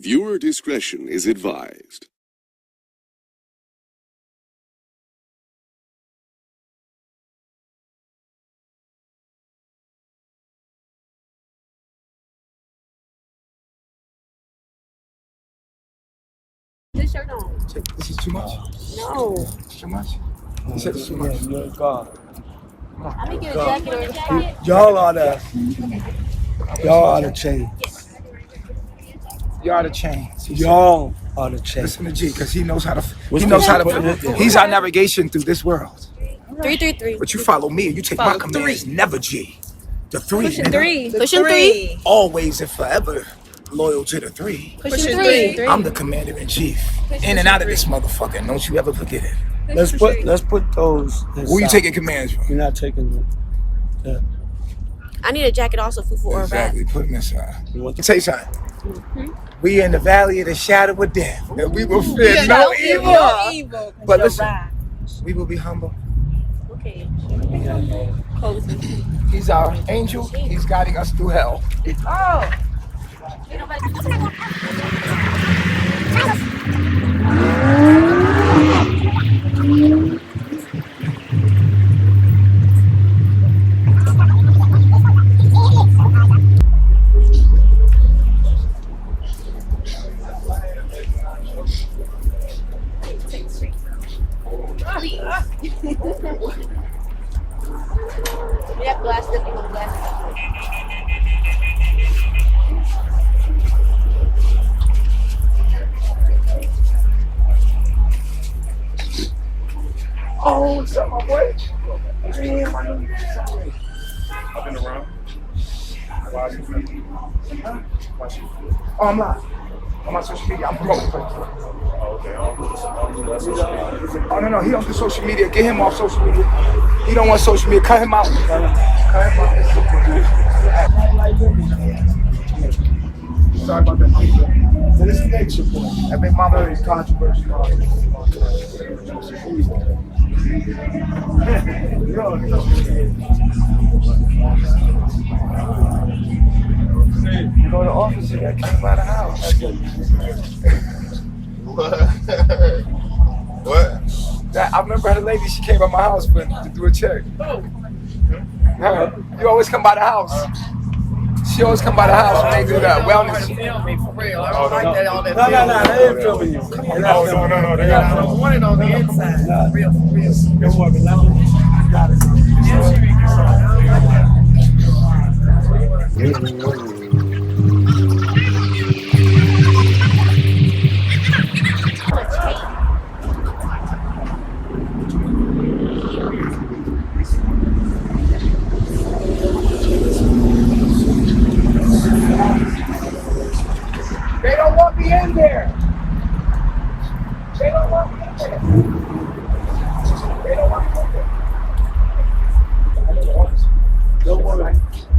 Viewer discretion is advised. This shirt on. This is too much? No. Too much? You said it's too much. You're God. I'm gonna get a jacket or a jacket. Y'all are the chains. Y'all the chains. Y'all are the chains. Listen to G, because he knows how to. He's our navigation through this world. 333. But you follow me, you take my commands. Never G. The three. Pushing nigga. three. Pushing three. Always and forever loyal to the three. Pushing three. I'm the commander in chief. In and out of this motherfucker. And don't you ever forget it. Let's put those. Who you taking commands from? You're not taking them. Yeah. I need a jacket also for Exactly. Put them inside. You want Tell you something. We in the valley of the shadow of death. And we will fear no evil. But listen, we will be humble. Okay. He's our angel. He's guiding us through hell. Oh. We have glass dipping on glass. Oh, what's up, my boy? I've been around. Oh, I'm live. On my social media, I'm promoting. Oh, okay. I don't do that social media. Oh, no, he don't do social media. Get him off social media. He don't want social media. Cut him out. Cut him out. Sorry about that. So this is next report. That big mama is controversial. You go to the office and that came by the house. What? I remember the lady, she came by my house to do a check. You always come by the house. She always come by the house when they do that wellness. Film me for real. I don't like that all that. No, they ain't filming you. No. They got I want it on the inside. Real. Don't worry, let me. Got it. They don't want me in there. They don't want me in there. They don't want me in there. Don't worry.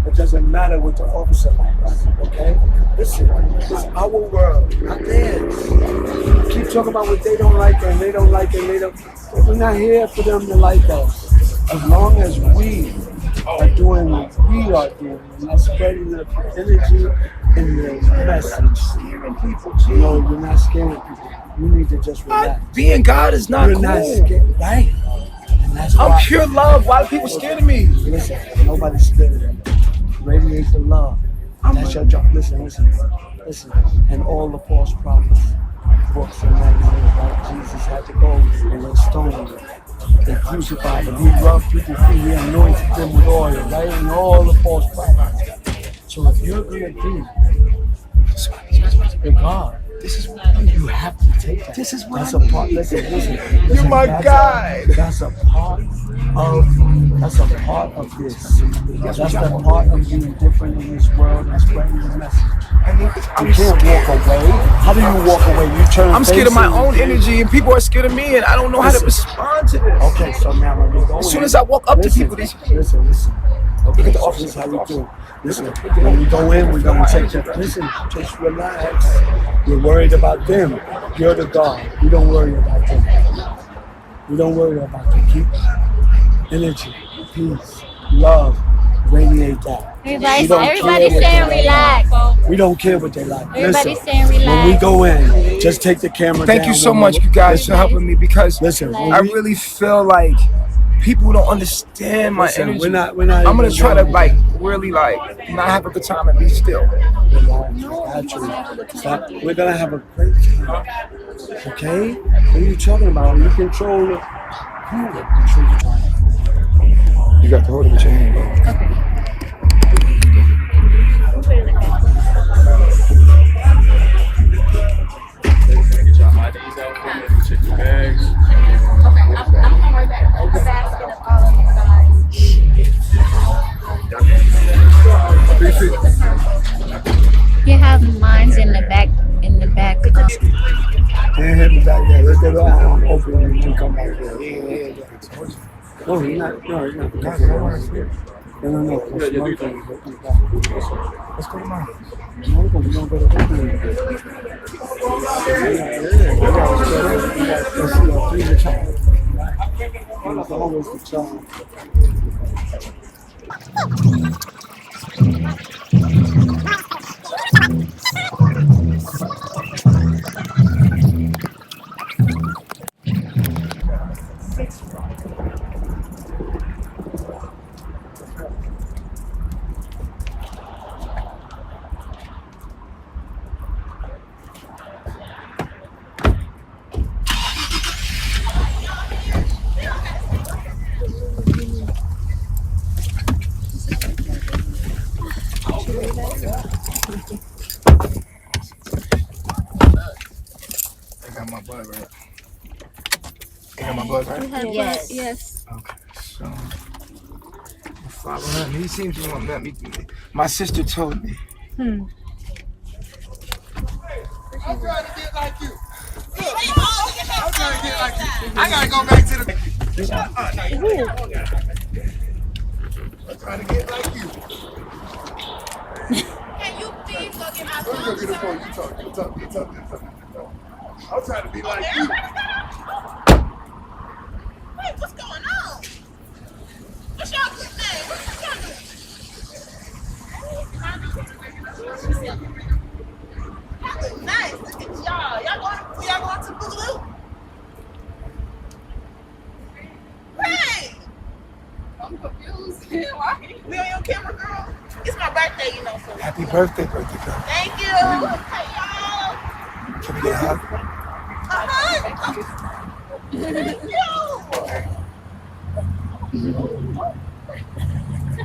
It doesn't matter what the officer likes, okay? Listen, it's our world, not theirs. Keep talking about what they don't like and they don't like and they don't. We're not here for them to like us. As long as we are doing what we are doing, and that's spreading the energy and the message. You know, you're not scaring people. You need to just relax. Being God is not You're cool. not scared, right? And that's I'm why- pure love. Why are people scared of me? Listen, nobody's scared of you. Radiate the love. That's your job. Listen. And all the false prophets, books and magazines, like Jesus had to go and they stoned him. They crucified him. He rubbed people's feet. He anointed them with oil, right? And all the false prophets. So if you're going to be God, you have to take that. This is what That's I a part. Listen. You're my guide. That's a part of this. That's the part of being different in this world and spreading the message. You can't walk away. How do you walk away? You turn. I'm scared of my own energy, and people are scared of me, and I don't know how to respond to this. Okay, so now when we go As soon as I walk up to people, they listen. Okay, Look at the so officer. this is how we do. Listen, when we go in, we're gonna take that. Listen, just relax. You're worried about them. You're the God. We don't worry about them. We don't worry about them. Keep energy, peace, love, radiate that. Everybody's saying relax. We don't care what they like. Everybody's saying relax. When we go in, just take the camera Thank down. you so much, you guys, for helping me, because Listen, I really feel like people don't understand my energy. We're not I'm gonna try to like really like not have a good time and be still. We're gonna have a great time. Okay? What are you talking about? You control it. You got to hold it with your hand, bro. Get your IDs out for me. Check your bags. I'm coming back. A basket of all of the guys. You have mines in the back. Can't hit me back there. Let's go to open and then come back there. Yeah. No, he's not. No. No. Let's go to mine. No, we're going to go to open. Let's see, please the child. It's always the child. I got my blood right. You got my blood right? Yes. Okay, so follow him. He seems to want that. My sister told me. I'm trying to get like you. Look, I'm trying to get like you. I gotta go back to the. I'm trying to get like you. Can you please go get my Let me go get the phone. You talk. I'm trying to be like you. Wait, what's going on? What's y'all name? What's y'all doing? Y'all look nice. Look at y'all. Y'all going to Boogaloo? Hey! I'm confused. Why? We on your camera, girl? It's my birthday, you know. So. Happy birthday, girl. Thank you. Hey, y'all. Can we get a hug?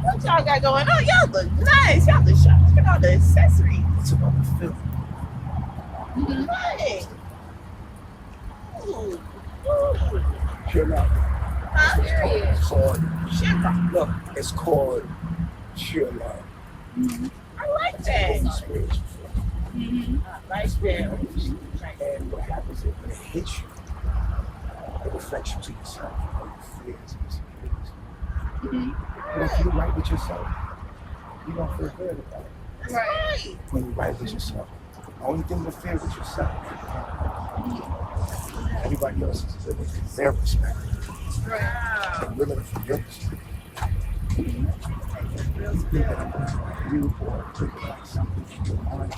What y'all got going on? Y'all look nice. Y'all look sharp. Look at all the accessories. It's about the film. Hey. Ooh. Chill out. Huh? It's called, Shit. look, it's called chill out. I like that. Spiritual. I like that. And what happens is when it hits you, it affects you to yourself. All your fears and insecurities. But if you right with yourself, you don't feel good about it. That's right. When you right with yourself. The only thing to fear with yourself. Everybody else is living from their perspective. Wow. And living from your perspective. You or think about something in your mind.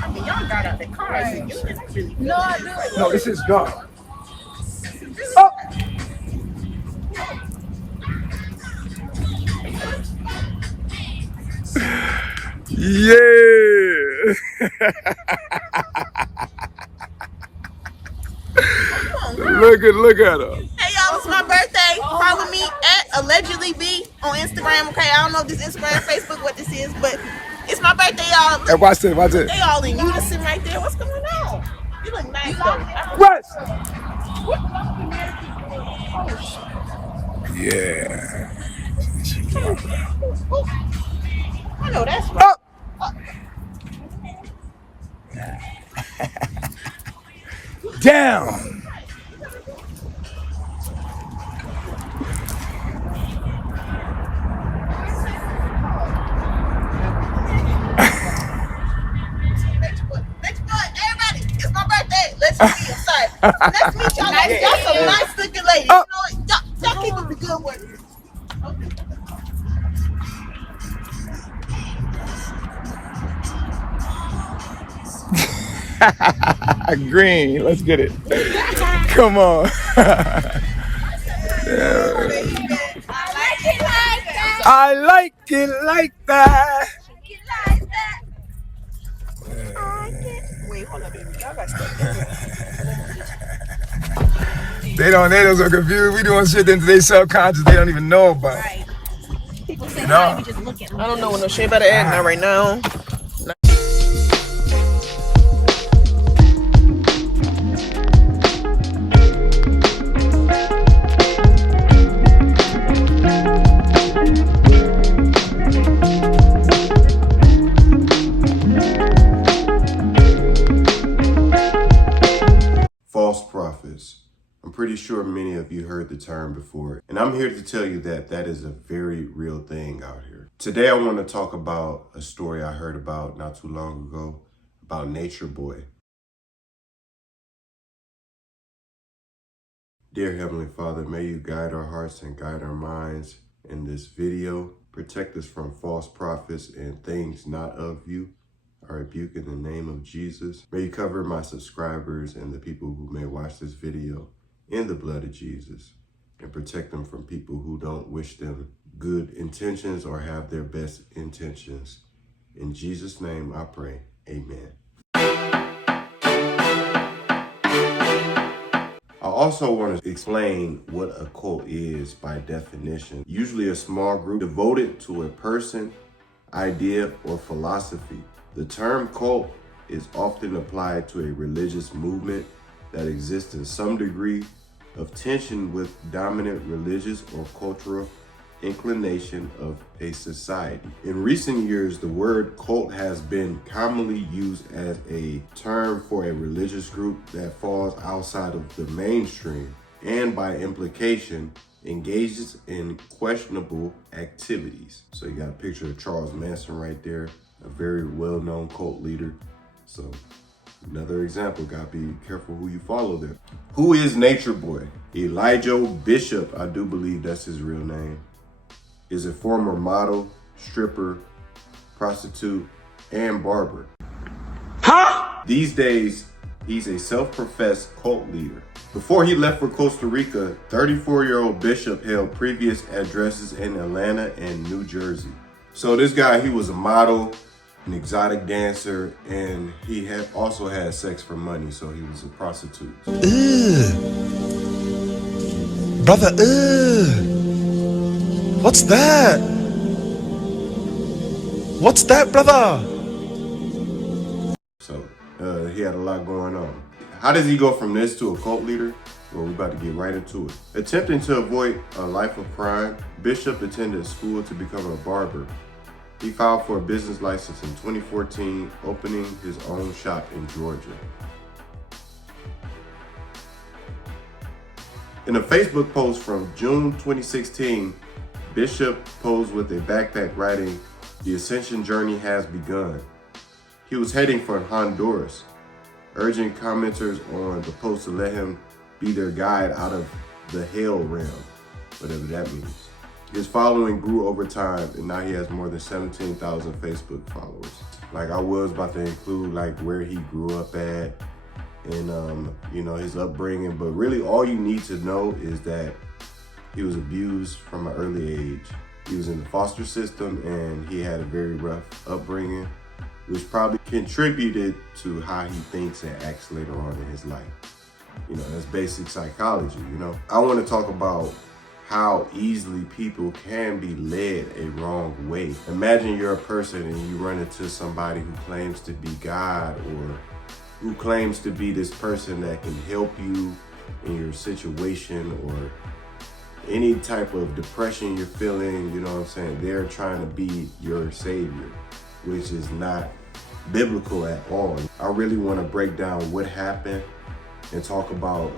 I mean, y'all got out the car. So you didn't really. No, I do. No, this is God. Oh. Yeah. Look at her. Hey y'all, it's my birthday. Follow me at allegedly B on Instagram. Okay, I don't know if this Instagram, Facebook, what this is, but it's my birthday, y'all. Hey, watch this. They all in unison right there. What's going on? You look nice though. What? Yeah. I know that's right. Down. Next month, everybody, it's my birthday. Let's meet. I'm sorry. Let's meet y'all. Y'all some nice looking ladies. You know, good one. Green, let's get it. Come on. I like it like that. Wait, hold up, baby. Y'all got stuff. They don't so confused. We doing shit that they subconscious they don't even know about. Right. People say, No. we just look at I don't know what no shit about to add now right now. False prophets. I'm pretty sure many of you heard the term before, and I'm here to tell you that that is a very real thing out here. Today I want to talk about a story I heard about not too long ago about Natureboy. Dear Heavenly Father, may you guide our hearts and guide our minds in this video. Protect us from false prophets and things not of you. I rebuke in the name of Jesus. May you cover my subscribers and the people who may watch this video in the blood of Jesus, and protect them from people who don't wish them good intentions or have their best intentions. In Jesus' name I pray, amen. I also want to explain what a cult is by definition. Usually a small group devoted to a person, idea, or philosophy. The term cult is often applied to a religious movement that exists in some degree of tension with dominant religious or cultural inclination of a society. In recent years, the word cult has been commonly used as a term for a religious group that falls outside of the mainstream and by implication engages in questionable activities. So you got a picture of Charles Manson right there, a very well-known cult leader. So another example, gotta be careful who you follow there. Who is Natureboy? Elijio Bishop, I do believe that's his real name, is a former model, stripper, prostitute, and barber. Huh? These days, he's a self-professed cult leader. Before he left for Costa Rica, 34-year-old Bishop held previous addresses in Atlanta and New Jersey. So this guy, he was a model, an exotic dancer, and he had also had sex for money, so he was a prostitute. Brother, what's that? What's that, brother? So he had a lot going on. How does he go from this to a cult leader? Well, we're about to get right into it. Attempting to avoid a life of crime, Bishop attended school to become a barber. He filed for a business license in 2014, opening his own shop in Georgia. In a Facebook post from June 2016, Bishop posed with a backpack writing, "The ascension journey has begun." He was heading for Honduras, urging commenters on the post to let him be their guide out of the hell realm, whatever that means. His following grew over time, and now he has more than 17,000 Facebook followers. Like, I was about to include like where he grew up at and you know, his upbringing, but really all you need to know is that he was abused from an early age. He was in the foster system and he had a very rough upbringing, which probably contributed to how he thinks and acts later on in his life. You know, that's basic psychology, you know. I want to talk about how easily people can be led a wrong way. Imagine you're a person and you run into somebody who claims to be God or who claims to be this person that can help you in your situation or any type of depression you're feeling, you know what I'm saying? They're trying to be your savior, which is not biblical at all. I really want to break down what happened and talk about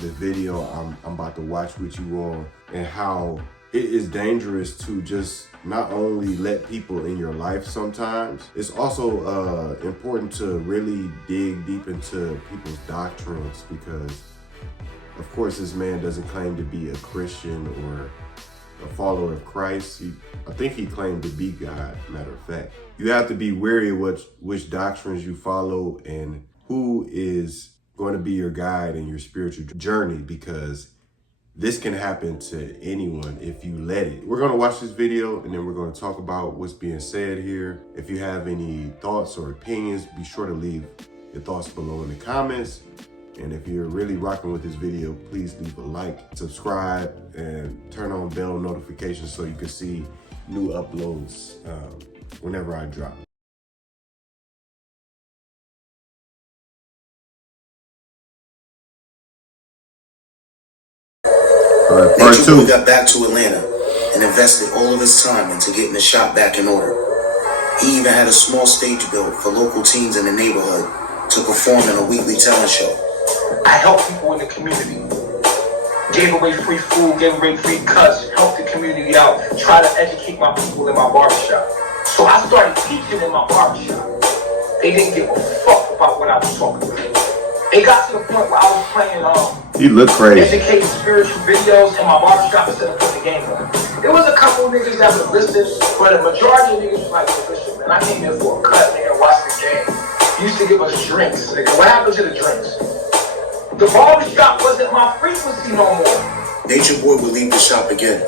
the video I'm about to watch with you all and how it is dangerous to just not only let people in your life sometimes, it's also important to really dig deep into people's doctrines, because Of course, this man doesn't claim to be a Christian or a follower of Christ. I think he claimed to be God, matter of fact. You have to be wary of which doctrines you follow and who is going to be your guide in your spiritual journey, because this can happen to anyone if you let it. We're going to watch this video and then we're going to talk about what's being said here. If you have any thoughts or opinions, be sure to leave your thoughts below in the comments. And if you're really rocking with this video, please leave a like, subscribe, and turn on bell notifications so you can see new uploads whenever I drop. Natureboy got back to Atlanta and invested all of his time into getting the shop back in order. He even had a small stage built for local teens in the neighborhood to perform in a weekly talent show. I helped people in the community, gave away free food, gave away free cuts, helped the community out, try to educate my people in my barbershop. So I started teaching in my barbershop. They didn't give a fuck about what I was talking about. It got to the point where I was playing he looked crazy. educated spiritual videos in my barbershop instead of putting the game on. There was a couple of niggas that would listen, but a majority of niggas was like, listen, man, I came here for a cut, nigga, watch the game. You used to give us drinks, nigga. What happened to the drinks? The barbershop wasn't my frequency no more. Natureboy would leave the shop again,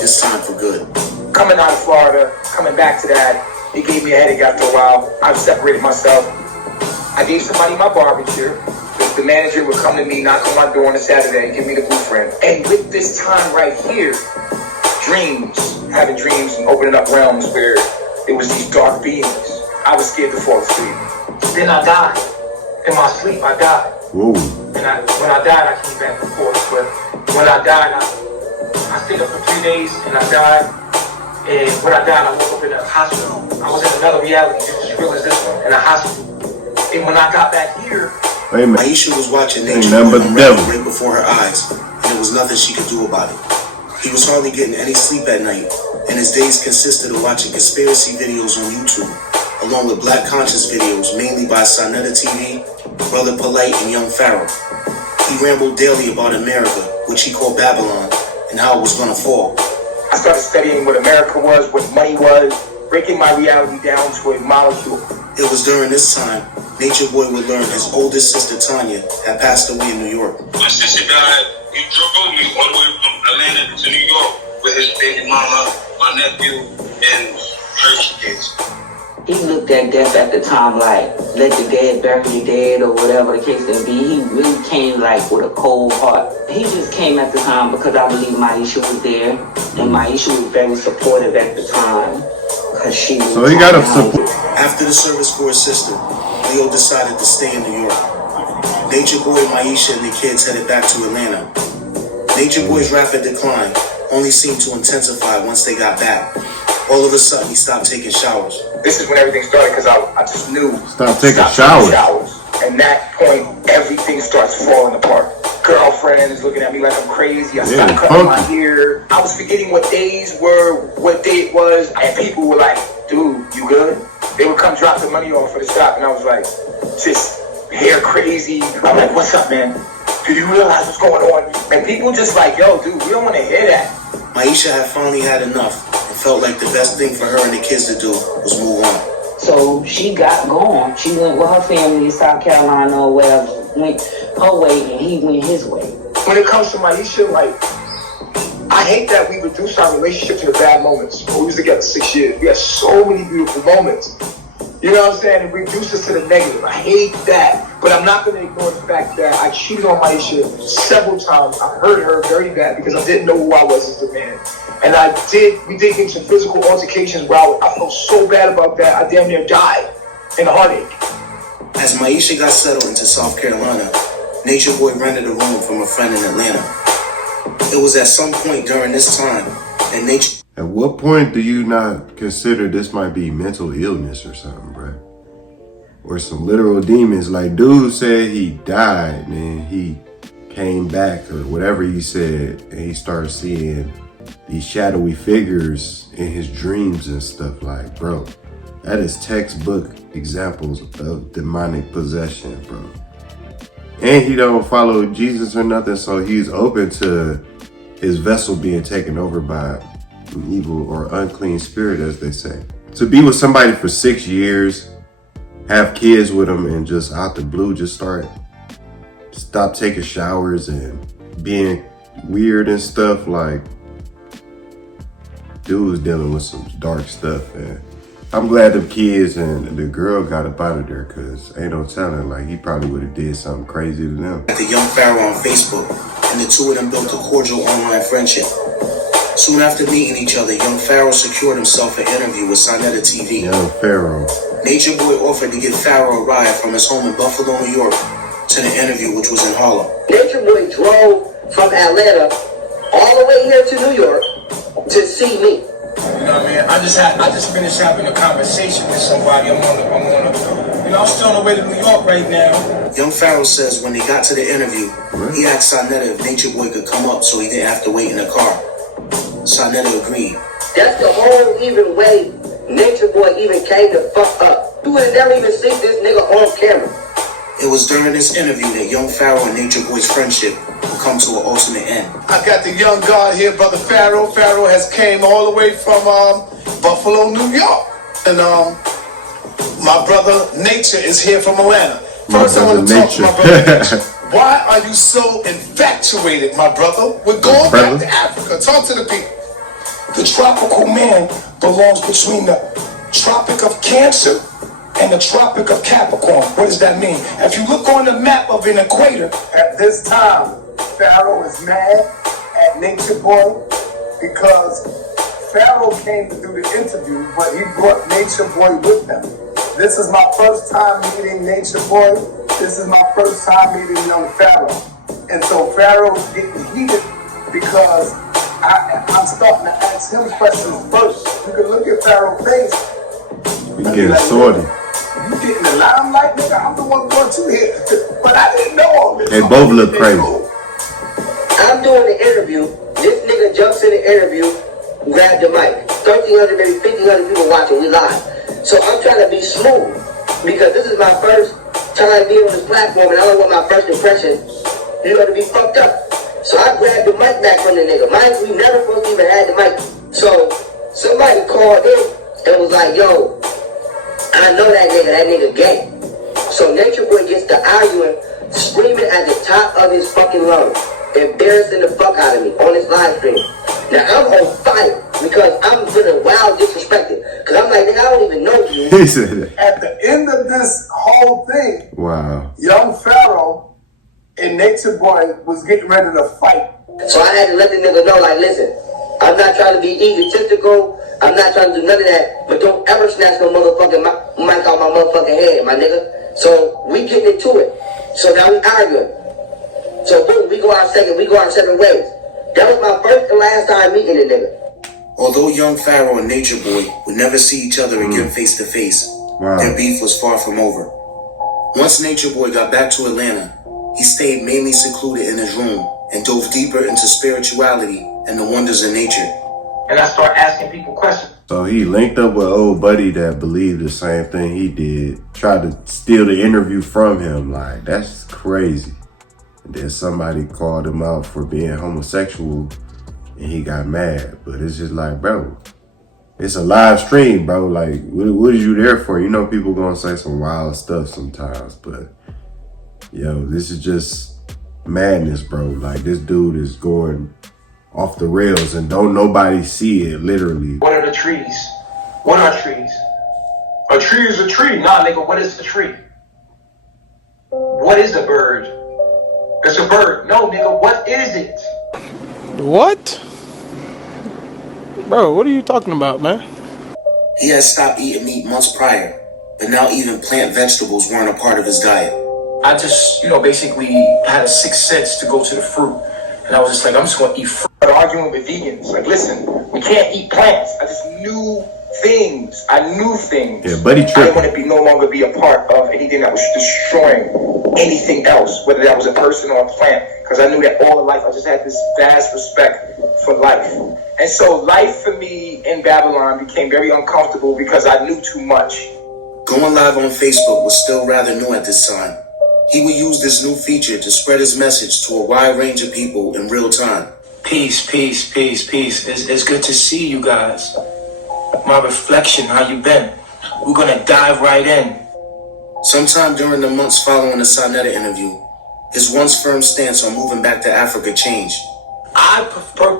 this time for good. Coming out of Florida, coming back to that, it gave me a headache after a while. I separated myself. I gave somebody my barbecue. The manager would come to me, knock on my door on a Saturday, give me the blueprint. And with this time right here, having dreams and opening up realms where it was these dark beings. I was scared to fall asleep. Then I died. In my sleep, I died. Whoa. And when I died, I came back and forth. But when I died, I stayed up for 3 days and I died. And when I died, I woke up in a hospital. I was in another reality, just as real as this one, in a hospital. And when I got back here, Aisha was watching Natureboy unravel right before her eyes, and there was nothing she could do about it. He was hardly getting any sleep at night, and his days consisted of watching conspiracy videos on YouTube, along with Black conscious videos, mainly by Sonetta TV, Brother Polite, and Young Pharaoh. He rambled daily about America, which he called Babylon, and how it was gonna fall. I started studying what America was, what money was, breaking my reality down to a molecule. It was during this time Natureboy would learn his oldest sister Tanya had passed away in New York. My sister died. He drove me all the way from Atlanta to New York with his baby mama, my nephew, and her kids. He looked at death at the time like, let the dead bury the dead or whatever the case may be. He really came like with a cold heart. He just came at the time because I believe Maisha was there, and Maisha was very supportive at the time. She was so he got a support. After the service for his sister, Leo decided to stay in New York. Natureboy, Maisha, and the kids headed back to Atlanta. Natureboy's rapid decline only seemed to intensify once they got back. All of a sudden, he stopped taking showers. This is when everything started because I just knew. Stop taking showers. And that point, everything starts falling apart. Girlfriend is looking at me like I'm crazy. I stopped cutting my hair. I was forgetting what days were, what day it was. And people were like, dude, you good? They would come drop the money off for the shop. And I was like, just hair crazy. I'm like, what's up, man? Do you realize what's going on? And people just like, yo, dude, we don't want to hear that. Maisha had finally had enough and felt like the best thing for her and the kids to do was move on. So she got gone. She went with her family in South Carolina or wherever. Went her way and he went his way. When it comes to Maisha, like, I hate that we reduced our relationship to the bad moments. We was together 6 years. We had so many beautiful moments. You know what I'm saying? It reduced us to the negative. I hate that. But I'm not going to ignore the fact that I cheated on Maisha several times. I hurt her very bad because I didn't know who I was as a man. And we did get some physical altercations where I felt so bad about that, I damn near died in a heartache. As Maisha got settled into South Carolina, Natureboy rented a room from a friend in Atlanta. It was at some point during this time that At what point do you not consider this might be mental illness or something, bro? Or some literal demons? Like, dude said he died and he came back or whatever he said, and he started seeing these shadowy figures in his dreams and stuff. Like, bro, that is textbook examples of demonic possession, bro. And he don't follow Jesus or nothing, so he's open to his vessel being taken over by an evil or unclean spirit, as they say. To be with somebody for 6 years, have kids with them, and just out the blue just stop taking showers and being weird and stuff, like, dude was dealing with some dark stuff, and I'm glad the kids and the girl got up out of there, because ain't no telling, like, he probably would have did something crazy to them. At the young Pharaoh on Facebook, and the two of them built a cordial online friendship. Soon after meeting each other, young Pharaoh secured himself an interview with Sinetta TV. Young Pharaoh. Natureboy offered to give Pharaoh a ride from his home in Buffalo, New York, to the interview, which was in Harlem. Natureboy drove from Atlanta all the way here to New York to see me. You know what I mean? I just finished having a conversation with somebody. I'm still on the way to New York right now. Young Pharaoh says when they got to the interview, he asked Sinetta if Natureboy could come up so he didn't have to wait in the car. Sinetta agreed. That's the whole even way Natureboy even came to fuck up. You would never even see this nigga on camera. It was during this interview that young Pharaoh and Natureboy's friendship would come to an ultimate end. I got the young God here, brother Pharaoh. Pharaoh has came all the way from Buffalo, New York. And my brother Nature is here from Atlanta. First, I want to talk to my brother Nature. Why are you so infatuated, my brother? We're going back to Africa. Talk to the people. The tropical man belongs between the Tropic of Cancer and the Tropic of Capricorn. What does that mean? If you look on the map of an equator, At this time, Pharaoh is mad at Natureboy because Pharaoh came to do the interview, but he brought Natureboy with him. This is my first time meeting Natureboy. This is my first time meeting young Pharaoh. And so Pharaoh's getting heated because I'm starting to ask him questions first. You can look at Pharaoh's face. We getting sorted. You getting the limelight, nigga? I'm the one brought you here. But I didn't know all this. They both look crazy. I'm doing the interview. This nigga jumps in the interview, grab the mic. 1,300, maybe 1,500 people watching. We live. So I'm trying to be smooth because this is my first time being on this platform, and I don't want my first impression, to be fucked up. So I grabbed the mic back from the nigga. Mind we never supposed to even had the mic. So somebody called in and was like, yo, I know that nigga gay. So Natureboy gets to arguing, screaming at the top of his fucking lungs, embarrassing the fuck out of me on his live stream. Now I'm on fire because I'm feeling wild disrespected. Cause I'm like, nigga, I don't even know you. He said that. At the end of this whole thing, Wow. young Pharaoh and Natureboy was getting ready to fight. So I had to let the nigga know, like, listen, I'm not trying to be egotistical. I'm not trying to do none of that. But don't ever snatch no motherfucking mic out my motherfucking head, my nigga. So we getting into it. So now we arguing. So boom, we go our separate ways. That was my first and last time meeting the nigga. Although young Pharaoh and Natureboy would never see each other again face to face, their beef was far from over. Once Natureboy got back to Atlanta, he stayed mainly secluded in his room and dove deeper into spirituality and the wonders of nature. and I start asking people questions. So he linked up with old buddy that believed the same thing he did, tried to steal the interview from him. Like, that's crazy. And then somebody called him out for being homosexual and he got mad. But it's just like, bro, it's a live stream, bro. Like, what is you there for? You know, people gonna say some wild stuff sometimes, but yo, this is just madness, bro. Like, this dude is going off the rails and don't nobody see it, literally. What are the trees? What are trees? A tree is a tree. Nah, nigga, what is a tree? What is a bird? It's a bird. No, nigga, what is it? What? Bro, what are you talking about, man? He had stopped eating meat months prior, but now even plant vegetables weren't a part of his diet. I just, basically had a sixth sense to go to the fruit. And I was just like, I'm just going to eat fruit. I started arguing with vegans. Like, listen, we can't eat plants. I just knew things. I knew things. Yeah, buddy tripped. I didn't want to no longer be a part of anything that was destroying anything else, whether that was a person or a plant. Because I knew that all of life, I just had this vast respect for life. And so life for me in Babylon became very uncomfortable because I knew too much. Going live on Facebook was still rather new at this time, He would use this new feature to spread his message to a wide range of people in real time. Peace, peace, peace, peace. It's good to see you guys. My reflection, how you been? We're gonna dive right in. Sometime during the months following the Sonetta interview, his once firm stance on moving back to Africa changed. I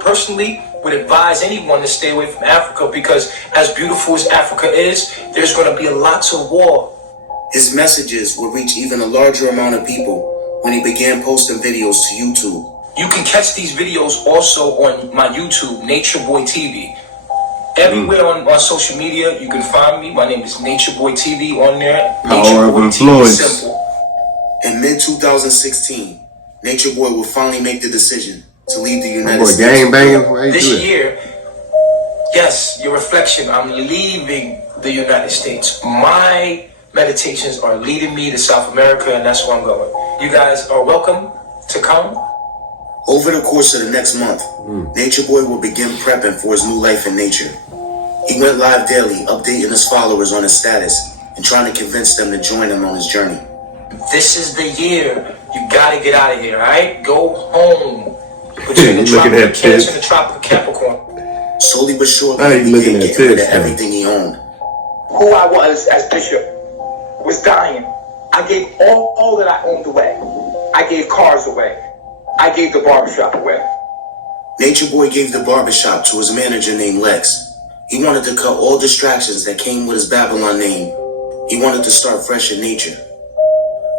personally would advise anyone to stay away from Africa because as beautiful as Africa is, there's gonna be lots of war. His messages would reach even a larger amount of people when he began posting videos to YouTube. You can catch these videos also on my YouTube, Natureboy TV. Everywhere on social media, you can find me. My name is Natureboy TV on there. Power of influence. Simple. In mid-2016, Natureboy will finally make the decision to leave the United States. This year, yes, your reflection, I'm leaving the United States. My meditations are leading me to South America, and that's where I'm going. You guys are welcome to come. Over the course of the next month, Natureboy will begin prepping for his new life in nature. He went live daily, updating his followers on his status and trying to convince them to join him on his journey. This is the year. You gotta get out of here, alright? Go home. Between the tropical Cancer and the tropical Capricorn. Slowly but surely, he began getting rid of everything he owned. Who I was as Bishop was dying. I gave all that I owned away. I gave cars away. I gave the barbershop away. Natureboy gave the barbershop to his manager named Lex. He wanted to cut all distractions that came with his Babylon name. He wanted to start fresh in nature.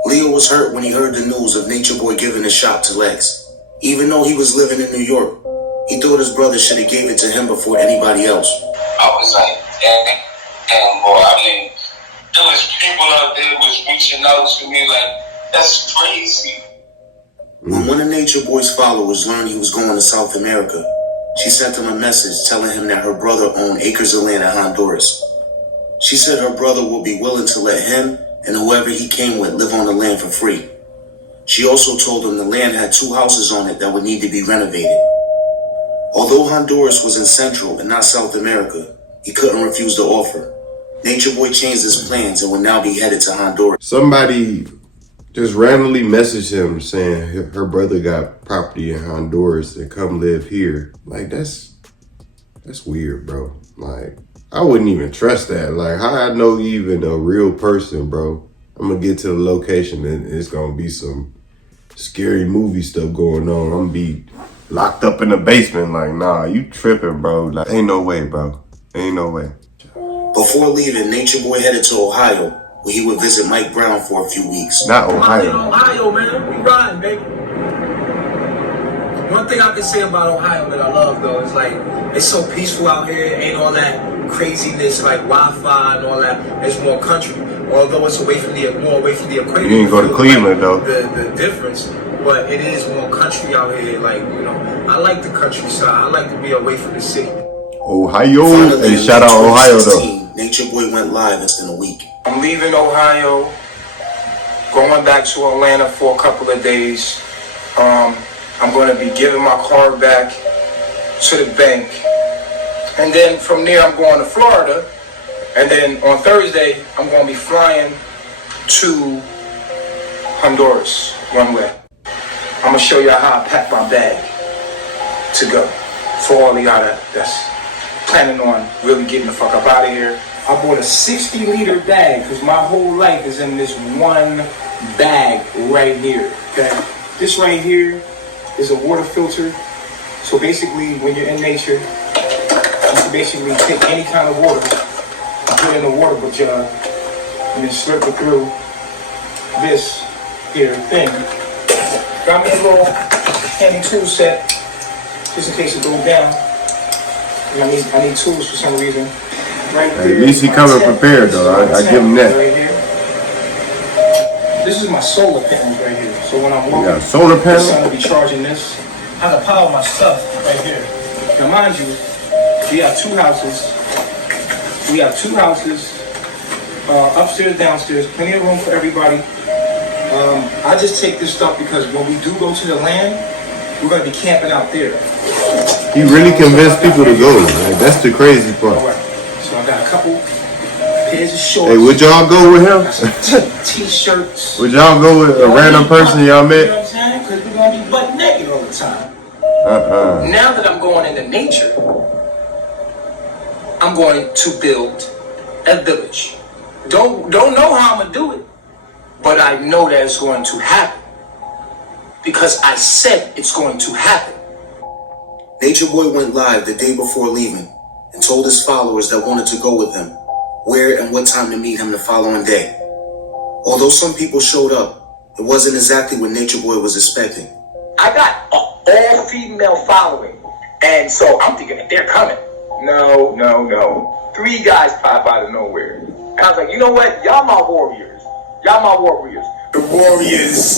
Leo was hurt when he heard the news of Natureboy giving the shop to Lex. Even though he was living in New York, he thought his brother should have gave it to him before anybody else. I was like, damn, boy, I mean, there was people out there was reaching out to me like, that's crazy. When one of Natureboy's followers learned he was going to South America, she sent him a message telling him that her brother owned acres of land in Honduras. She said her brother would be willing to let him and whoever he came with live on the land for free. She also told him the land had 2 houses on it that would need to be renovated. Although Honduras was in Central and not South America, he couldn't refuse the offer. Natureboy changed his plans and would now be headed to Honduras. Somebody just randomly messaged him saying her brother got property in Honduras and come live here. Like, that's weird, bro. Like, I wouldn't even trust that. Like, how I know even a real person, bro? I'm gonna get to the location and it's gonna be some scary movie stuff going on. I'm gonna be locked up in the basement. Like, nah, you tripping, bro. Like, ain't no way, bro. Ain't no way. Before leaving, Natureboy headed to Ohio, where he would visit Mike Brown for a few weeks. Not Ohio. Ohio, man. We riding, baby. One thing I can say about Ohio that I love, though, is like, it's so peaceful out here. Ain't all that craziness like Wi-Fi and all that. It's more country. Although it's more away from the equator. You didn't go to Cleveland, though. The difference. But it is more country out here. Like, you know, I like the countryside. I like to be away from the city. Ohio. Finally, hey, shout out Ohio, though. Natureboy went live in a week. I'm leaving Ohio, going back to Atlanta for a couple of days. I'm going to be giving my car back to the bank. And then from there, I'm going to Florida. And then on Thursday, I'm going to be flying to Honduras one way. I'm going to show y'all how I pack my bag to go. For all of y'all that's planning on really getting the fuck up out of here. I bought a 60-liter bag because my whole life is in this one bag right here, okay? This right here is a water filter. So basically, when you're in nature, you can basically take any kind of water, put it in a water jug, and then slurp it through this here thing. Got me a little handy tool set, just in case it goes down. And I need tools for some reason. Right at least he coming prepared, though. I give him that. Right here. This is my solar panels right here. So when I'm walking, solar panels? I'm gonna be charging this. I can power my stuff right here. Now, mind you, we have 2 houses. Upstairs, downstairs, plenty of room for everybody. I just take this stuff because when we do go to the land, we're gonna be camping out there. He really convinced people to go. Like, that's the crazy part. All right. So I got a couple pairs of shorts. Hey, would y'all go with him? T-shirts. Would y'all go with a random person y'all met? You know what I'm saying? Because we're going to be butt naked all the time. Now that I'm going into nature, I'm going to build a village. Don't know how I'm going to do it, but I know that it's going to happen. Because I said it's going to happen. Nature Boy went live the day before leaving and told his followers that wanted to go with him where and what time to meet him the following day. Although some people showed up, it wasn't exactly what Nature Boy was expecting. I got an all-female following, and so I'm thinking that they're coming. No. 3 guys pop out of nowhere. And I was like, you know what? Y'all my warriors. The warriors.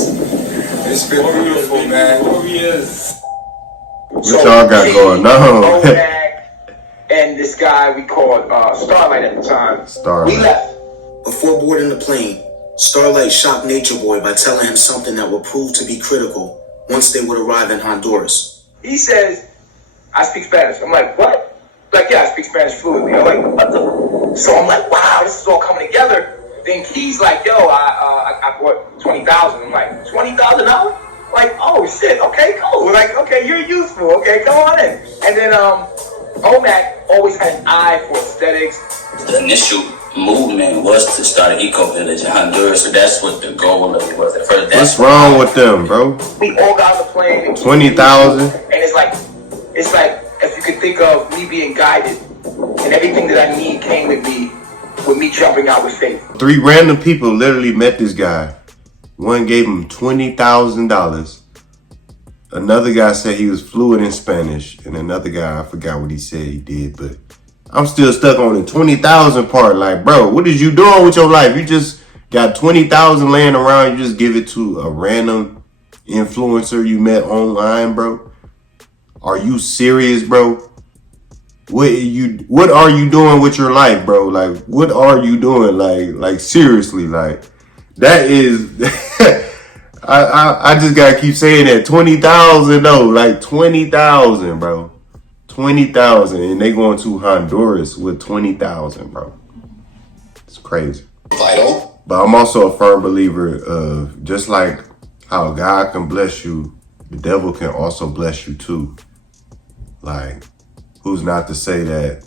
It's been beautiful, man. Warriors. What y'all got going on? And this guy we called Starlight at the time. Starlight. We left. Before boarding the plane, Starlight shocked Nature Boy by telling him something that would prove to be critical once they would arrive in Honduras. He says, I speak Spanish. I'm like, what? Like, yeah, I speak Spanish fluently. I'm like, what the? So I'm like, wow, this is all coming together. Then Key's like, yo, I bought $20,000. I'm like, $20,000? Like, oh shit, okay, cool. Like, okay, you're useful. Okay, come on in. And then Omac always had an eye for aesthetics. The initial movement was to start an eco-village in Honduras, so that's what the goal of it was at first. What's wrong with them, bro? We all got on the plane. 20,000. And it's like if you could think of me being guided, and everything that I need came with me jumping out with faith. 3 random people literally met this guy. One gave him $20,000. Another guy said he was fluent in Spanish, and another guy, I forgot what he said he did, but I'm still stuck on the 20,000 part. Like, bro, what is you doing with your life? You just got 20,000 laying around. You just give it to a random influencer you met online, bro. Are you serious, bro? What are you doing with your life, bro? Like, what are you doing? Like seriously, like that is. I just gotta keep saying that 20,000 though, like 20,000, bro. 20,000, and they going to Honduras with 20,000, bro. It's crazy. Vital. But I'm also a firm believer of just like how God can bless you, the devil can also bless you too. Like, who's not to say that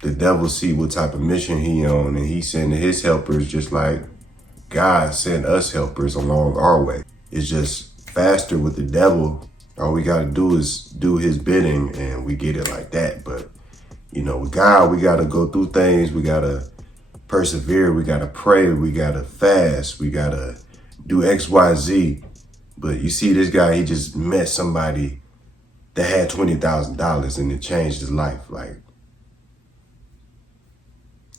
the devil see what type of mission he on, and he sending his helpers just like God sent us helpers along our way. It's just faster with the devil. All we got to do is do his bidding and we get it like that. But, you know, with God, we got to go through things. We got to persevere. We got to pray. We got to fast. We got to do X, Y, Z. But you see this guy, he just met somebody that had $20,000 and it changed his life. Like,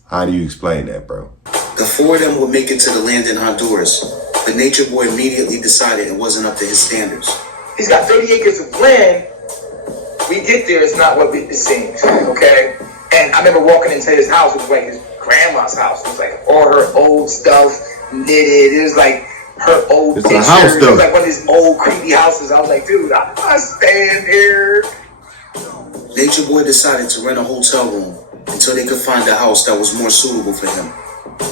how do you explain that, bro? The 4 of them would make it to the land in Honduras, but Nature Boy immediately decided it wasn't up to his standards. He's got 30 acres of land. We get there, it's not what it seems, okay? And I remember walking into his house, it was like his grandma's house. It was like all her old stuff knitted. It was like her old pictures. It was like one of these old creepy houses. I was like, dude, I'm not staying here. Nature Boy decided to rent a hotel room until they could find a house that was more suitable for him.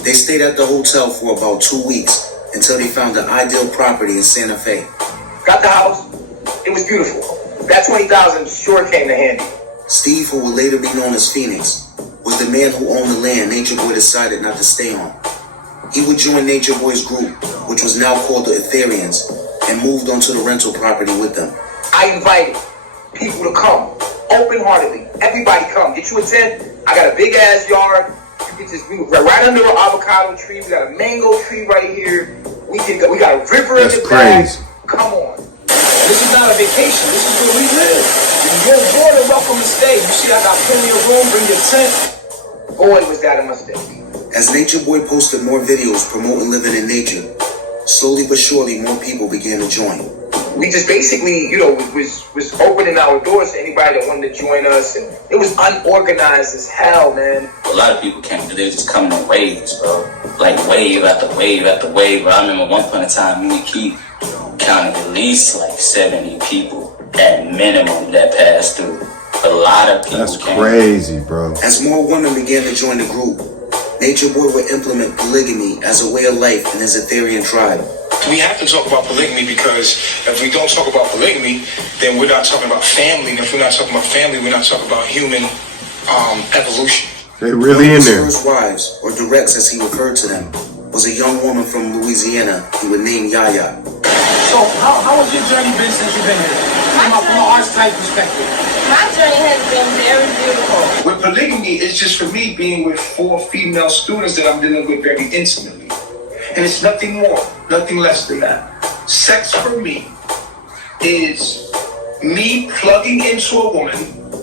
They stayed at the hotel for about 2 weeks until they found the ideal property in Santa Fe. Got the house. It was beautiful. That 20,000 sure came to handy. Steve, who would later be known as Phoenix, was the man who owned the land Nature Boy decided not to stay on. He would join Nature Boy's group, which was now called the Ethereans, and moved onto the rental property with them. I invited people to come, open-heartedly. Everybody come. Get you a tent. I got a big-ass yard. You can just be right under an avocado tree. We got a mango tree right here. We got a river in the back. Come on. This is not a vacation. This is where we live. You're more than welcome to stay. You see, I got plenty of room. Bring your tent. Boy, was that a mistake. As Nature Boy posted more videos promoting living in nature, slowly but surely more people began to join. We just basically, was opening our doors to anybody that wanted to join us, and it was unorganized as hell, man. A lot of people came, they were just coming in waves, bro. Like wave after wave after wave. But I remember one point in time, me and Keith counted at least like 70 people at minimum that passed through. A lot of people came. That's crazy, bro. As more women began to join the group, Nature Boy would implement polygamy as a way of life in his Ethereum tribe. We have to talk about polygamy because if we don't talk about polygamy, then we're not talking about family. And if we're not talking about family, we're not talking about human evolution. They really in there. His first wives, or directs as he referred to them, was a young woman from Louisiana he would name Yaya. So how has your journey been since you've been here? From an arts type perspective. My journey has been very beautiful. With polygamy, it's just for me being with 4 female students that I'm dealing with very intimately. And it's nothing more, nothing less than that. Sex for me is me plugging into a woman,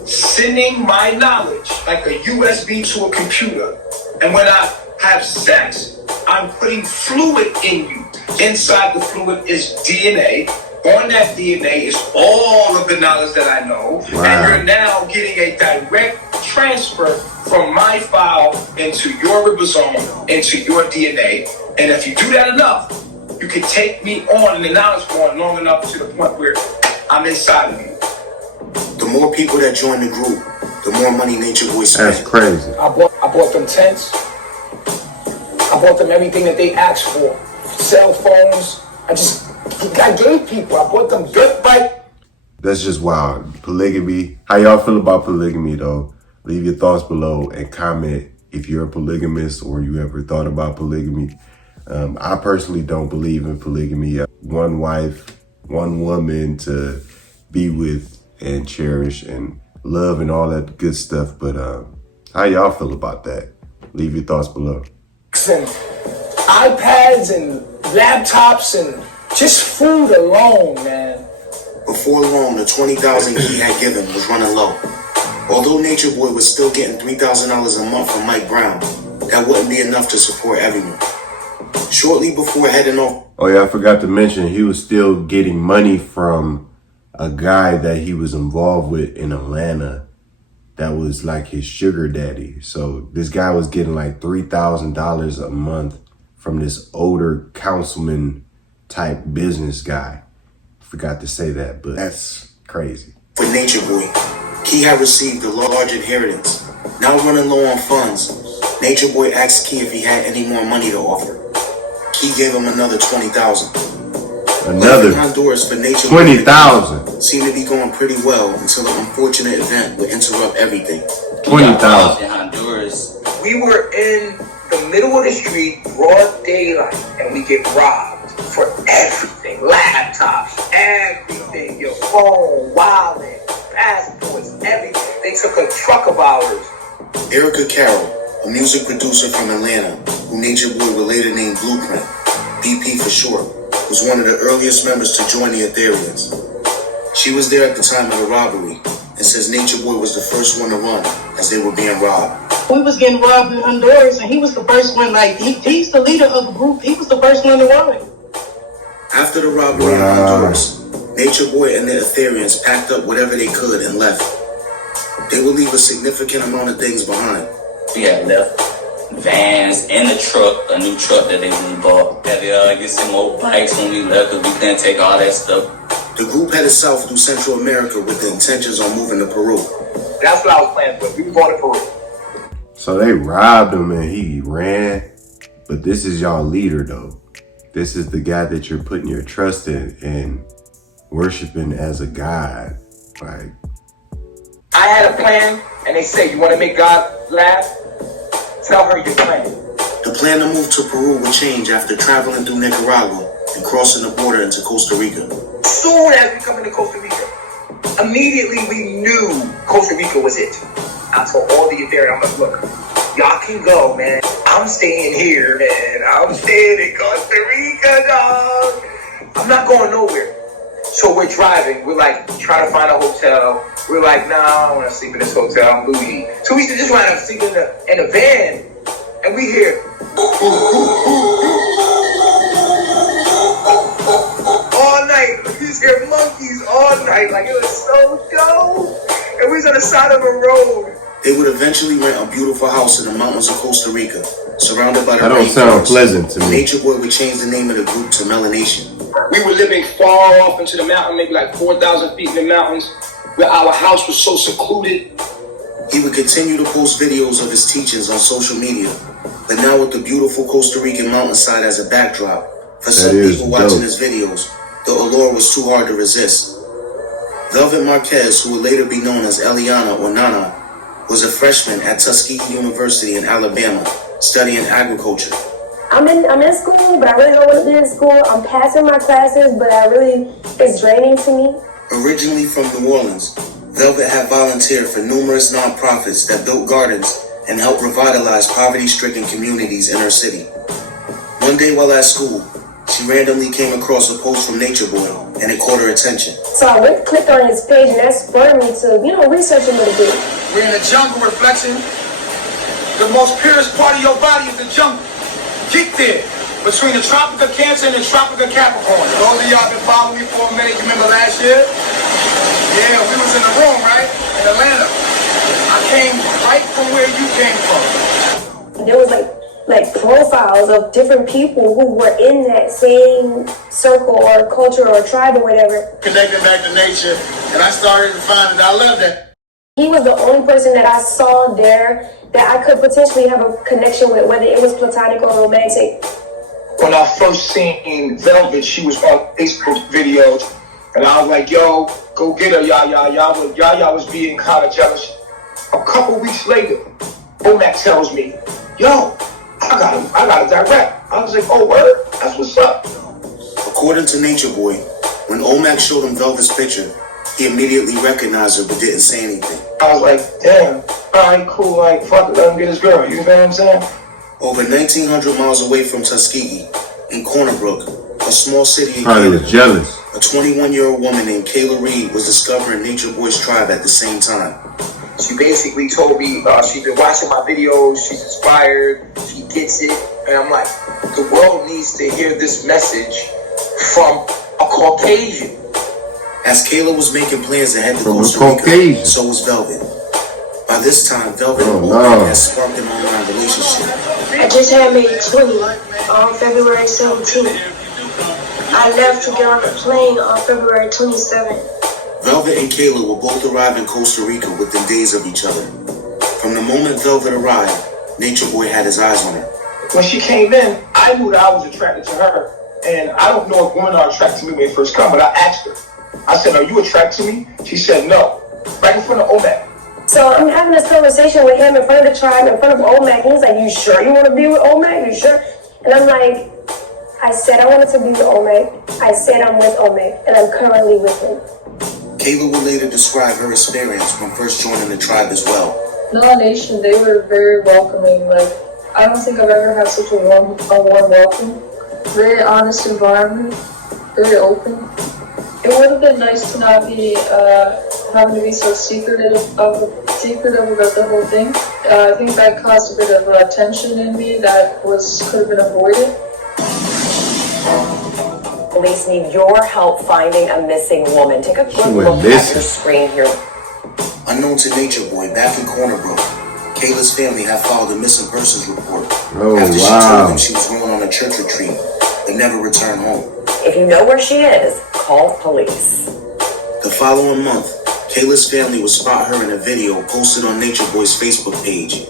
sending my knowledge like a USB to a computer. And when I have sex, I'm putting fluid in you. Inside the fluid is DNA. On that DNA is all of the knowledge that I know. Wow. And you're now getting a direct transfer from my file into your ribosome, into your DNA. And if you do that enough, you can take me on in the knowledge point long enough to the point where I'm inside of you. The more people that join the group, the more money Nature Boy spent. That's crazy. I bought them tents. I bought them everything that they asked for. Cell phones. I gave people. I bought them dirt bike. That's just wild. Polygamy. How y'all feel about polygamy though? Leave your thoughts below and comment if you're a polygamist or you ever thought about polygamy. I personally don't believe in polygamy. One wife, one woman to be with and cherish and love and all that good stuff. But how y'all feel about that? Leave your thoughts below. And iPads and laptops and just food alone, man. Before long, the $20,000 he had given was running low. Although Nature Boy was still getting $3,000 a month from Mike Brown, that wouldn't be enough to support everyone. Shortly before heading off... Oh yeah, I forgot to mention, he was still getting money from a guy that he was involved with in Atlanta that was like his sugar daddy. So this guy was getting like $3,000 a month from this older councilman type business guy. Forgot to say that, but that's crazy. For Nature Boy, Key had received a large inheritance. Now running low on funds, Nature Boy asked Key if he had any more money to offer. Key gave him another $20,000. Another Honduras for Nature $20,000 seemed to be going pretty well until an unfortunate event would interrupt everything. $20,000 in Honduras. We were in the middle of the street, broad daylight, and we get robbed for everything. Laptops, everything, your phone, wallet, passports, everything. They took a truck of ours. Erica Carroll, a music producer from Atlanta, who Nature Boy would later name Blueprint, BP for short, was one of the earliest members to join the Ethereans. She was there at the time of the robbery and says Nature Boy was the first one to run as they were being robbed. We was getting robbed in Honduras and he was the first one, like, he's the leader of the group. He was the first one to run. After the robbery in Honduras, Nature Boy and the Ethereans packed up whatever they could and left. They would leave a significant amount of things behind. We had left vans and a truck, a new truck that they really bought. Had to get some more bikes when we left because we couldn't take all that stuff. The group headed south through Central America with the intentions on moving to Peru. That's what I was planning for. We were going to Peru. So they robbed him and he ran. But this is y'all leader though. This is the guy that you're putting your trust in and worshiping as a god. Like, I had a plan, and they say, you want to make God laugh? Tell her your plan. The plan to move to Peru would change after traveling through Nicaragua and crossing the border into Costa Rica. Soon as we come into Costa Rica, immediately we knew Costa Rica was it. I told all the Ethereum, I'm like, look, y'all can go, man. I'm staying here, man. I'm staying in Costa Rica, dog. I'm not going nowhere. So we're driving. We're like, trying to find a hotel. We're like, nah, I don't want to sleep in this hotel. I'm bougie. So we just wind up sleeping in a van. And we hear all night. We just hear monkeys all night. Like, it was so dope. And we was on the side of a road. They would eventually rent a beautiful house in the mountains of Costa Rica, surrounded by the that don't sound pleasant to me. Nature Boy would change the name of the group to Melanation. We were living far off into the mountain, maybe like 4,000 feet in the mountains, where our house was so secluded He would continue to post videos of his teachings on social media, but now with the beautiful Costa Rican mountainside as a backdrop, for some people watching his videos, the allure was too hard to resist. Velvet Marquez, who would later be known as Eliana or Nana, was a freshman at Tuskegee University in Alabama, studying agriculture. I'm in school, but I really don't want to be in school. I'm passing my classes, but it's draining to me. Originally from New Orleans, Velvet had volunteered for numerous nonprofits that built gardens and helped revitalize poverty-stricken communities in her city. One day while at school, she randomly came across a post from Natureboy, and it caught her attention. So I clicked on his page, and that spurred me to, research a little bit. We're in the jungle, Reflection. The most purest part of your body is the jungle. Get there. Between the Tropic of Cancer and the Tropic of Capricorn. Those of y'all been following me for a minute, you remember last year? Yeah, we was in the room, right? In Atlanta. I came right from where you came from. There was like profiles of different people who were in that same circle or culture or tribe or whatever. Connecting back to nature, and I started to find that I love that. He was the only person that I saw there that I could potentially have a connection with, whether it was platonic or romantic. When I first seen Velvet, she was on Facebook videos, and I was like, yo, go get her, Yaya was being kind of jealous. A couple weeks later, Omac tells me, yo, I got a direct. I was like, oh, word? That's what's up. According to Natureboy, when Omac showed him Velvet's picture, he immediately recognized her but didn't say anything. I was like, damn, all right, cool, like, fuck it, let him get his girl, you know what I'm saying? Over 1,900 miles away from Tuskegee, in Corner Brook, a small city in Probably was jealous. A 21-year-old woman named Kayla Reed was discovering Natureboy's tribe at the same time. She basically told me she's been watching my videos, she's inspired, she gets it, and I'm like, the world needs to hear this message from a Caucasian. As Kayla was making plans to head to Costa Rica, so was Velvet. By this time, Velvet and Omac had sparked an online relationship. I just had made 20 on February 17th. I left to get on a plane on February 27th. Velvet and Kayla will both arrive in Costa Rica within days of each other. From the moment Velvet arrived, Natureboy had his eyes on her. When she came in, I knew that I was attracted to her. And I don't know if women are attracted to me when they first come, but I asked her. I said, are you attracted to me? She said no. Right in front of Omac. So I'm having this conversation with him in front of the tribe, in front of Omac, and he's like, you sure you want to be with Omac? You sure? And I'm like, I said I wanted to be with Omac. I said I'm with Omac, and I'm currently with him. Kayla will later describe her experience when first joining the tribe as well. No Nation, they were very welcoming. Like, I don't think I've ever had such a warm welcome. Very honest environment, very open. It would have been nice to not be having to be so secretive about the whole thing. I think that caused a bit of tension in me that could have been avoided. Police need your help finding a missing woman. Take a good look at your screen here. Unknown to Natureboy, back in Corner Brook, Kayla's family had filed a missing persons report after she told them she was going on a church retreat but never returned home. If you know where she is, call police. The following month, Kayla's family would spot her in a video posted on Natureboy's Facebook page.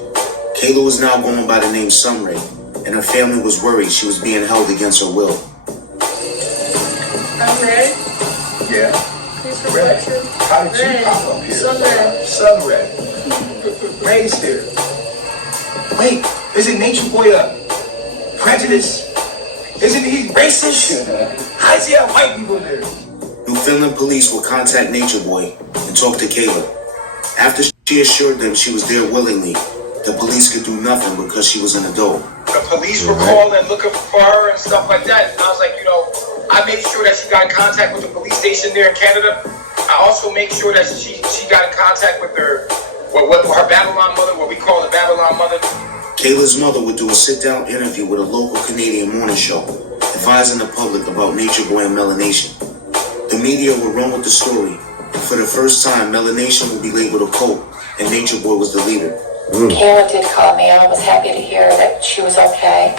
Kayla was now going by the name Sunray, and her family was worried she was being held against her will. Sunray? Yeah. Please reflection. How did you pop up here? Sunray. Ray's here. Wait, isn't Natureboy a prejudice? Isn't he racist? How does he have white people there? New Finland police will contact Natureboy and talk to Kayla. After she assured them she was there willingly, the police could do nothing because she was an adult. The police were calling looking for her and stuff like that. And I was like, I made sure that she got in contact with the police station there in Canada. I also made sure that she got in contact with her Babylon mother, what we call the Babylon mother. Kayla's mother would do a sit-down interview with a local Canadian morning show, advising the public about Natureboy and melanation. The media would run with the story, and for the first time, melanation would be labeled a cult, and Natureboy was the leader. Kayla did call me. I was happy to hear that she was okay.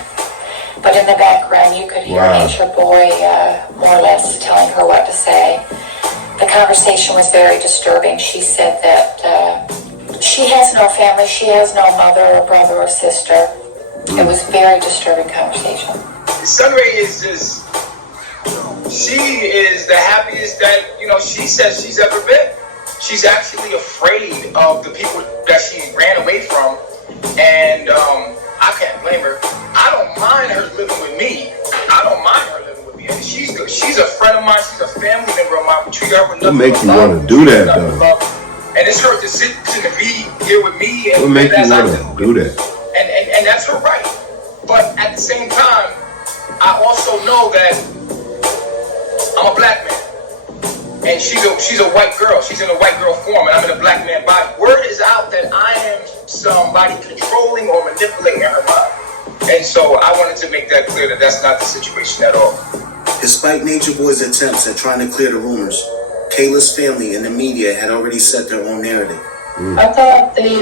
But in the background, you could hear Natureboy more or less telling her what to say. The conversation was very disturbing. She said that She has no family. She has no mother or brother or sister. It was a very disturbing conversation. Sunray is just, she is the happiest that, she says she's ever been. She's actually afraid of the people that she ran away from. And I can't blame her. I don't mind her living with me. I don't mind her living with me. And she's good. She's a friend of mine. She's a family member of mine. We treat her with nothing. What make you want to do that though? And it's her decision to be here with me. And what make you want to do that? And that's her right. But at the same time, I also know that I'm a black man. And she's a white girl. She's in a white girl form, and I'm in a black man body. Word is out that I am somebody controlling or manipulating her mind. And so I wanted to make that clear that that's not the situation at all. Despite Natureboy's attempts at trying to clear the rumors, Kayla's family and the media had already set their own narrative. I thought they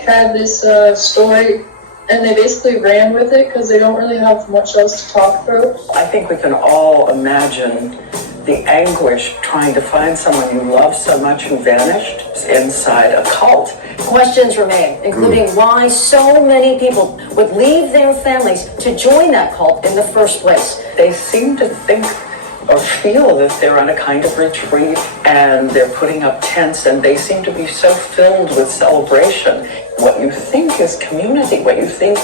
had this story and they basically ran with it because they don't really have much else to talk about. I think we can all imagine the anguish trying to find someone you love so much who vanished inside a cult. Questions remain, including why so many people would leave their families to join that cult in the first place. They seem to think or feel that they're on a kind of retreat and they're putting up tents and they seem to be so filled with celebration. What you think is community, what you think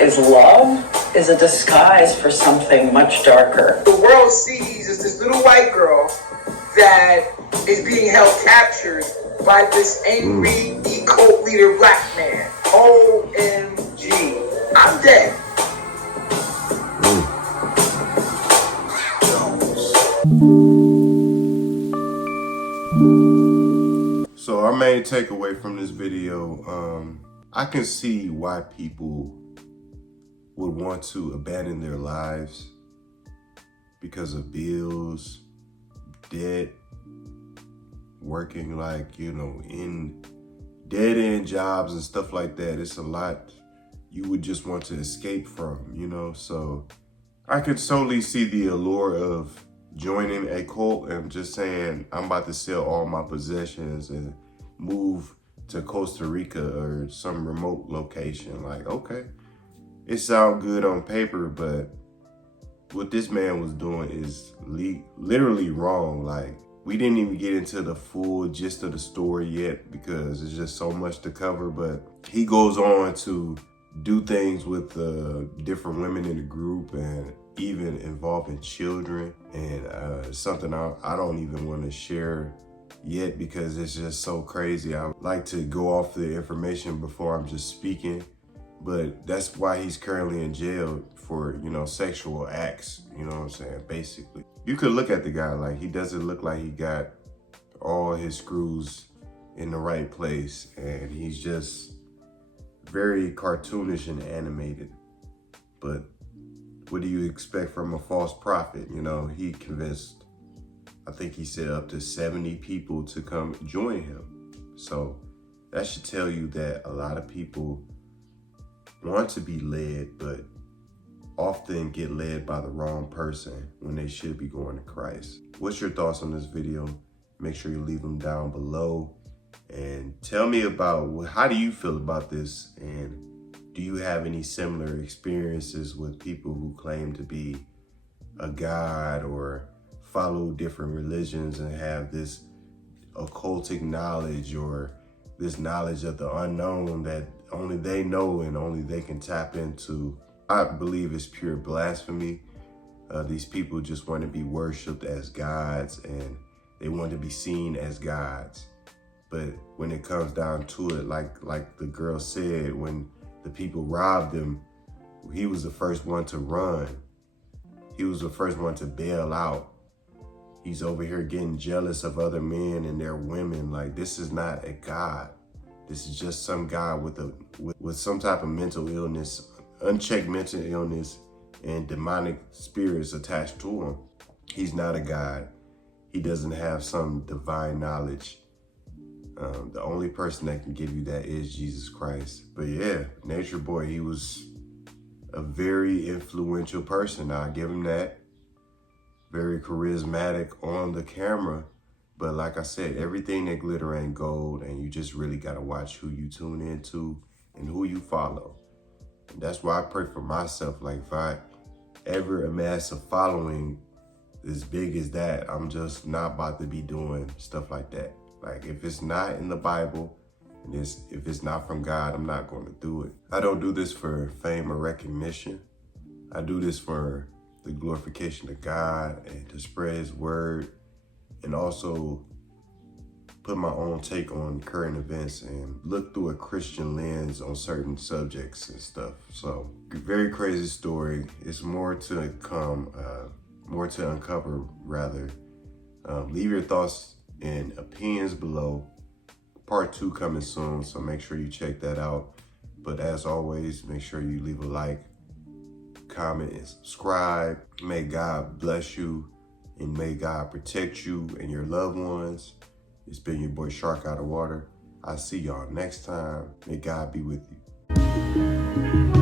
is love, is a disguise for something much darker. The world sees as this little white girl that is being held captured by this angry cult leader black man. OMG. I'm dead. So our main takeaway from this video, I can see why people would want to abandon their lives because of bills, debt, working in dead-end jobs and stuff like that. It's a lot you would just want to escape from, So I could totally see the allure of joining a cult and just saying, I'm about to sell all my possessions and move to Costa Rica or some remote location. Like, okay, it sounds good on paper, but what this man was doing is literally wrong. Like, we didn't even get into the full gist of the story yet because it's just so much to cover, but he goes on to do things with different women in the group and even involving children, and something I don't even want to share yet because it's just so crazy. I like to go off the information before I'm just speaking, but that's why he's currently in jail for, sexual acts, you know what I'm saying? Basically, you could look at the guy like he doesn't look like he got all his screws in the right place, and he's just very cartoonish and animated. But what do you expect from a false prophet? He convinced, I think he said up to 70 people to come join him. So that should tell you that a lot of people want to be led, but often get led by the wrong person when they should be going to Christ. What's your thoughts on this video? Make sure you leave them down below and tell me about how do you feel about this, and do you have any similar experiences with people who claim to be a god or follow different religions and have this occultic knowledge or this knowledge of the unknown that only they know and only they can tap into? I believe it's pure blasphemy. These people just want to be worshipped as gods and they want to be seen as gods. But when it comes down to it, like the girl said, when the people robbed him, he was the first one to run. He was the first one to bail out. He's over here getting jealous of other men and their women. Like, this is not a god. This is just some guy with some type of mental illness, unchecked mental illness, and demonic spirits attached to him. He's not a god. He doesn't have some divine knowledge. The only person that can give you that is Jesus Christ. But yeah, Natureboy, he was a very influential person. I'll give him that. Very charismatic on the camera, But like I said, everything that glitter ain't gold, and you just really gotta watch who you tune into and who you follow. And that's why I pray for myself. Like if I ever amass a following as big as that, I'm just not about to be doing stuff like that. Like if it's not in the Bible, and if it's not from God, I'm not going to do it. I don't do this for fame or recognition. I do this for the glorification of God and to spread his word, and also put my own take on current events and look through a Christian lens on certain subjects and stuff. So very crazy story. It's more to come, more to uncover rather. Leave your thoughts and opinions below. Part 2 coming soon, so make sure you check that out. But as always, make sure you leave a like, comment, and subscribe. May God bless you, and may God protect you and your loved ones. It's been your boy Shark Out of Water. I'll see y'all next time. May God be with you.